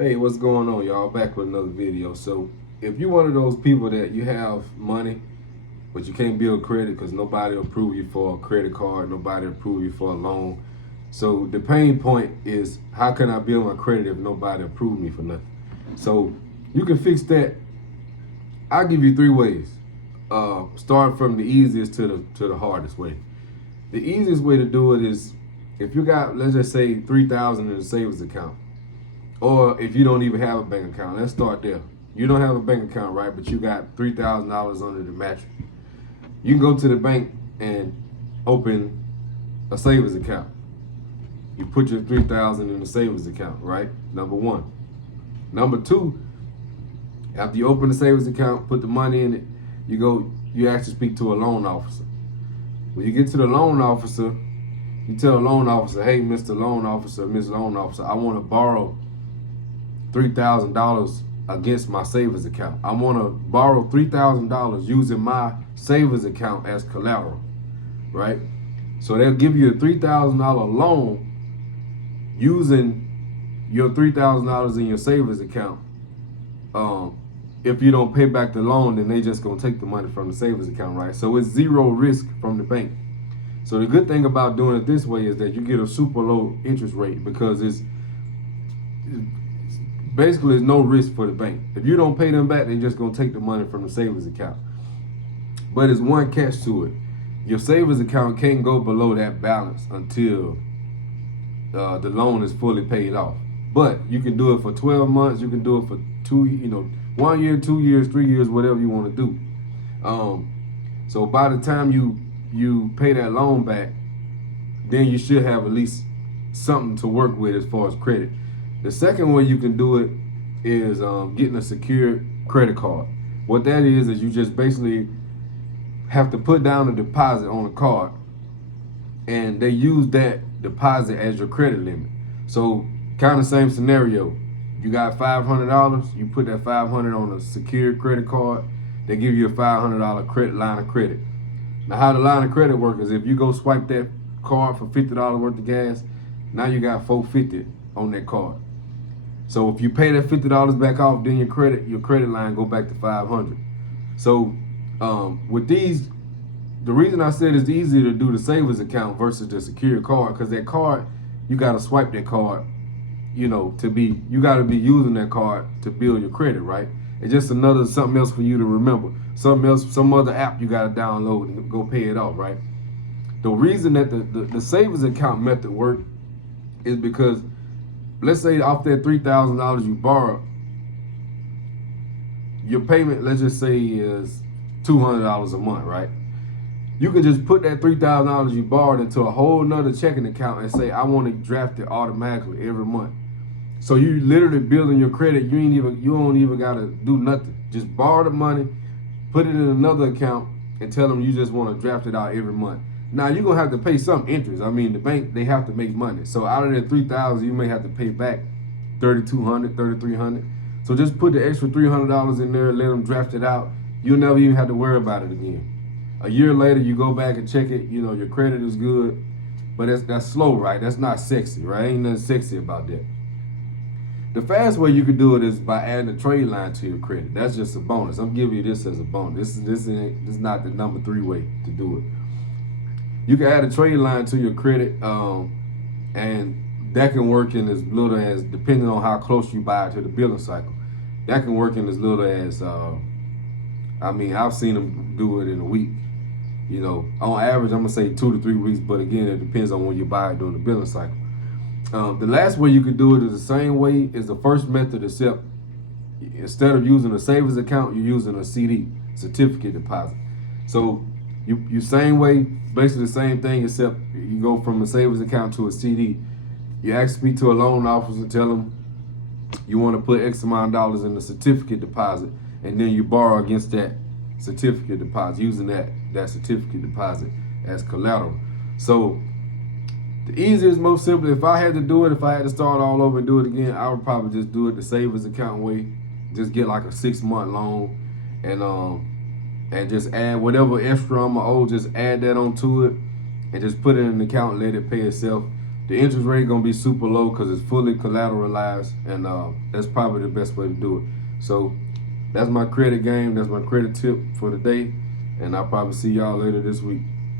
Hey, what's going on, y'all? Back with another video. So, if you're one of those people that you have money, but you can't build credit because nobody will approve you for a credit card, nobody will approve you for a loan. So, the pain point is, how can I build my credit if nobody approved me for nothing? So, you can fix that. I'll give you three ways. Start from the easiest to the hardest way. The easiest way to do it is if you got, let's just say, 3,000 in a savings account. Or if you don't even have a bank account, let's start there. You don't have a bank account, right? But you got $3,000 under the mattress. You can go to the bank and open a savings account. You put your 3,000 in the savings account, right? Number one. Number two, after you open the savings account, put the money in it, you actually speak to a loan officer. When you get to the loan officer, you tell the loan officer, hey, Mr. Loan Officer, Miss Loan Officer, I want to borrow $3,000 against my savings account. I want to borrow $3,000 using my savings account as collateral, right? So they'll give you a $3,000 loan using your $3,000 in your savings account. If you don't pay back the loan, then they just gonna take the money from the savings account, right? So it's zero risk from the bank. So the good thing about doing it this way is that you get a super low interest rate because it's basically there's no risk for the bank. If you don't pay them back, they're just gonna take the money from the savings account. But there's one catch to it. Your savings account can't go below that balance until the loan is fully paid off. But you can do it for 12 months. You can do it for 1 year, 2 years, 3 years, whatever you want to do. So by the time you pay that loan back, then you should have at least something to work with as far as credit. The second way you can do it is getting a secured credit card. What that is you just basically have to put down a deposit on a card, and they use that deposit as your credit limit. So kind of same scenario. You got $500, you put that $500 on a secured credit card, they give you a $500 credit line of credit. Now how the line of credit works is if you go swipe that card for $50 worth of gas, now you got $450 on that card. So if you pay that $50 back off, then your credit line go back to $500. So with these, the reason I said it's easier to do the savings account versus the secured card, because that card, you got to swipe that card, you got to be using that card to build your credit, right? It's just something else for you to remember. Some other app you got to download and go pay it off, right? The reason that the savings account method work is because, let's say off that $3,000 you borrow, your payment, let's just say, is $200 a month, right? You can just put that $3,000 you borrowed into a whole nother checking account and say, I want to draft it automatically every month. So you literally building your credit. You don't even gotta do nothing. Just borrow the money, put it in another account, and tell them you just want to draft it out every month. Now you're gonna have to pay some interest. I mean, the bank, they have to make money. So out of that $3,000, you may have to pay back $3,200, $3,300. So just put the extra $300 in there, let them draft it out. You'll never even have to worry about it again. A year later, you go back and check it. Your credit is good, but that's slow, right? That's not sexy, right? Ain't nothing sexy about that. The fast way you could do it is by adding a trade line to your credit. That's just a bonus. I'm giving you this as a bonus. This is not the number 3 way to do it. You can add a trade line to your credit, and that can work in as little as, depending on how close you buy it to the billing cycle, that can work in as little as, I've seen them do it in a week. On average, I'm gonna say 2 to 3 weeks, but again, it depends on when you buy it during the billing cycle. The last way you could do it is the same way as the first method, except instead of using a savings account, you're using a CD, certificate deposit. So you same way, basically the same thing, except you go from a savings account to a CD. You actually speak to a loan officer, tell them you want to put X amount of dollars in the certificate deposit, and then you borrow against that certificate deposit, using that certificate deposit as collateral. So the easiest, most simple, if I had to start all over and do it again, I would probably just do it the savings account way. Just get like a 6-month loan, and just add whatever extra I'm owe, just add that onto it, and just put it in an account and let it pay itself. The interest rate gonna be super low because it's fully collateralized, and that's probably the best way to do it. So that's my credit game. That's my credit tip for the day, and I'll probably see y'all later this week.